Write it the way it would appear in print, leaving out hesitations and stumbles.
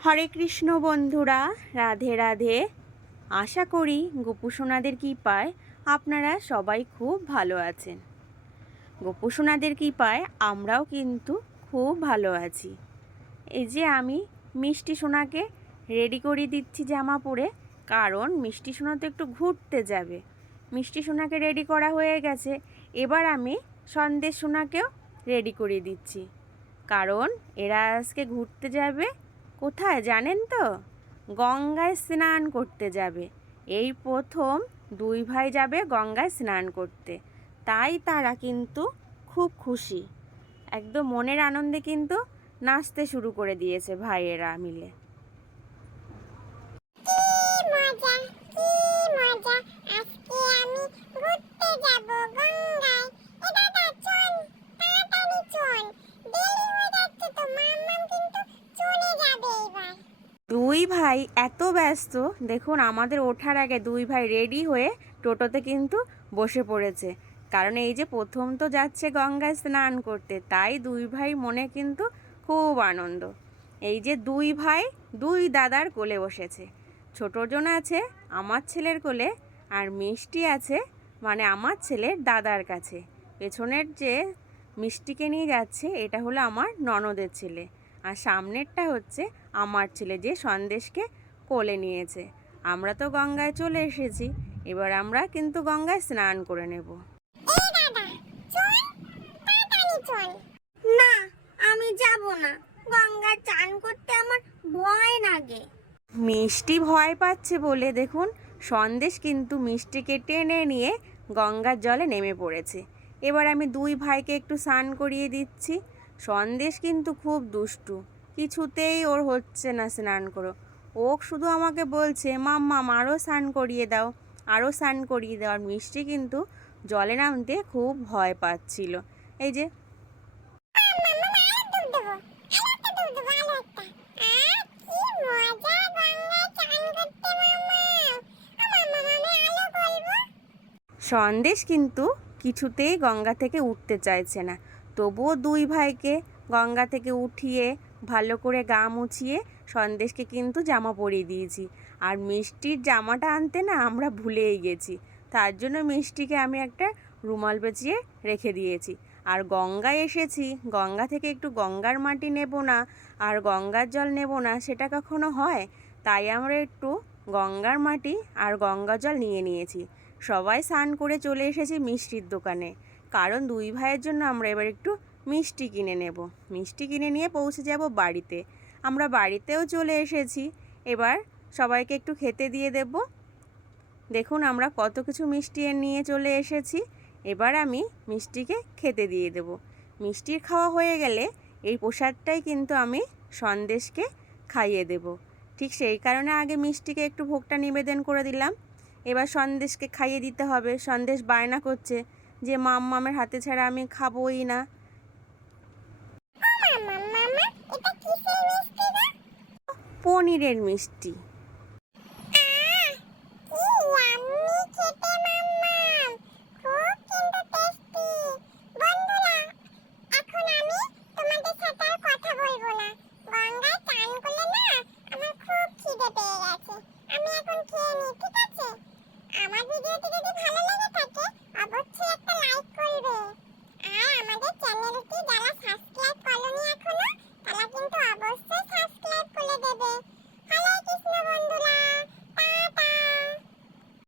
হরে কৃষ্ণ বন্ধুরা, রাধে রাধে। আশা করি গোপুসোনাদের কৃপায় আপনারা সবাই খুব ভালো আছেন। গোপুসোনাদের কৃপায় আমরাও কিন্তু খুব ভালো আছি। এই যে আমি মিষ্টি সোনাকে রেডি করে দিচ্ছি জামা পরে, কারণ মিষ্টি সোনা তো একটু ঘুরতে যাবে। মিষ্টি সোনাকে রেডি করা হয়ে গেছে, এবার আমি সন্দেশ সোনাকেও রেডি করে দিচ্ছি, কারণ এরা আজকে ঘুরতে যাবে। কোথায় জানেন তো? গঙ্গায় স্নান করতে যাবে। এই প্রথম দুই ভাই যাবে গঙ্গায় স্নান করতে, তাই তারা কিন্তু খুব খুশি। একদম মনের আনন্দে কিন্তু নাচতে শুরু করে দিয়েছে ভাইয়েরা মিলে। দুই ভাই এত ব্যস্ত, দেখুন আমাদের ওঠার আগে দুই ভাই রেডি হয়ে টোটোতে কিন্তু বসে পড়েছে। কারণ এই যে প্রথম তো যাচ্ছে গঙ্গায় স্নান করতে, তাই দুই ভাই মনে কিন্তু খুব আনন্দ। এই যে দুই ভাই দুই দাদার কোলে বসেছে। ছোটজন আছে আমার ছেলের কোলে, আর মিষ্টি আছে মানে আমার ছেলের দাদার কাছে। পেছনের যে মিষ্টিকে নিয়ে যাচ্ছে এটা হলো আমার ননদের ছেলে, আর সামনেরটা হচ্ছে আমার ছেলে যে সন্দেশকে কোলে নিয়েছে। আমরা তো গঙ্গায় চলে এসেছি, এবার আমরা কিন্তু গঙ্গায় স্নান করে নেব। না, আমি যাব না। গঙ্গায় চান করতে আমার ভয় লাগে। মিষ্টি ভয় পাচ্ছে বলে দেখুন সন্দেশ কিন্তু মিষ্টিকে টেনে নিয়ে গঙ্গার জলে নেমে পড়েছে। এবার আমি দুই ভাইকে একটু স্নান করিয়ে দিচ্ছি। সন্দেশ কিন্তু খুব দুষ্টু, কিছুতেই ওর হচ্ছে না স্নান করো। ও শুধু আমাকে বলছে মাম্মা আরও স্নান করিয়ে দাও, আরও স্নান করিয়ে দাও। আর মিষ্টি কিন্তু জলে নামতে খুব ভয় পাচ্ছিল। এই যে সন্দেশ কিন্তু কিছুতেই গঙ্গা থেকে উঠতে চাইছে না, তবুও দুই ভাইকে গঙ্গা থেকে উঠিয়ে ভালো করে গা মুছিয়ে সন্দেশকে কিন্তু জামা পরিয়ে দিয়েছি। আর মিষ্টির জামাটা আনতে না আমরা ভুলেই গেছি, তার জন্য মিষ্টিকে আমি একটা রুমাল পেঁচিয়ে রেখে দিয়েছি। আর গঙ্গায় এসেছি, গঙ্গা থেকে একটু গঙ্গার মাটি নেব না আর গঙ্গার জল নেব না, সেটা কখনো হয়? তাই আমরা একটু গঙ্গার মাটি আর গঙ্গা জল নিয়ে নিয়েছি। সবাই স্নান করে চলে এসেছি মিষ্টির দোকানে, কারণ দুই ভাইয়ের জন্য আমরা এবার একটু মিষ্টি কিনে নেব। মিষ্টি কিনে নিয়ে পৌঁছে যাব বাড়িতে। আমরা বাড়িতেও চলে এসেছি, এবার সবাইকে একটু খেতে দিয়ে দেব। দেখুন আমরা কত কিছু মিষ্টি নিয়ে চলে এসেছি, এবার আমি মিষ্টিকে খেতে দিয়ে দেব। মিষ্টির খাওয়া হয়ে গেলে এই প্রসাদটাই কিন্তু আমি সন্দেশকে খাইয়ে দেব। ঠিক সেই কারণে আগে মিষ্টিকে একটু ভোগটা নিবেদন করে দিলাম। এবার সন্দেশকে খাইয়ে দিতে হবে। সন্দেশ বায়না করছে যে মাম্মামের হাতে ছাড়া আমি খাবোই না। পনিরের মিষ্টি।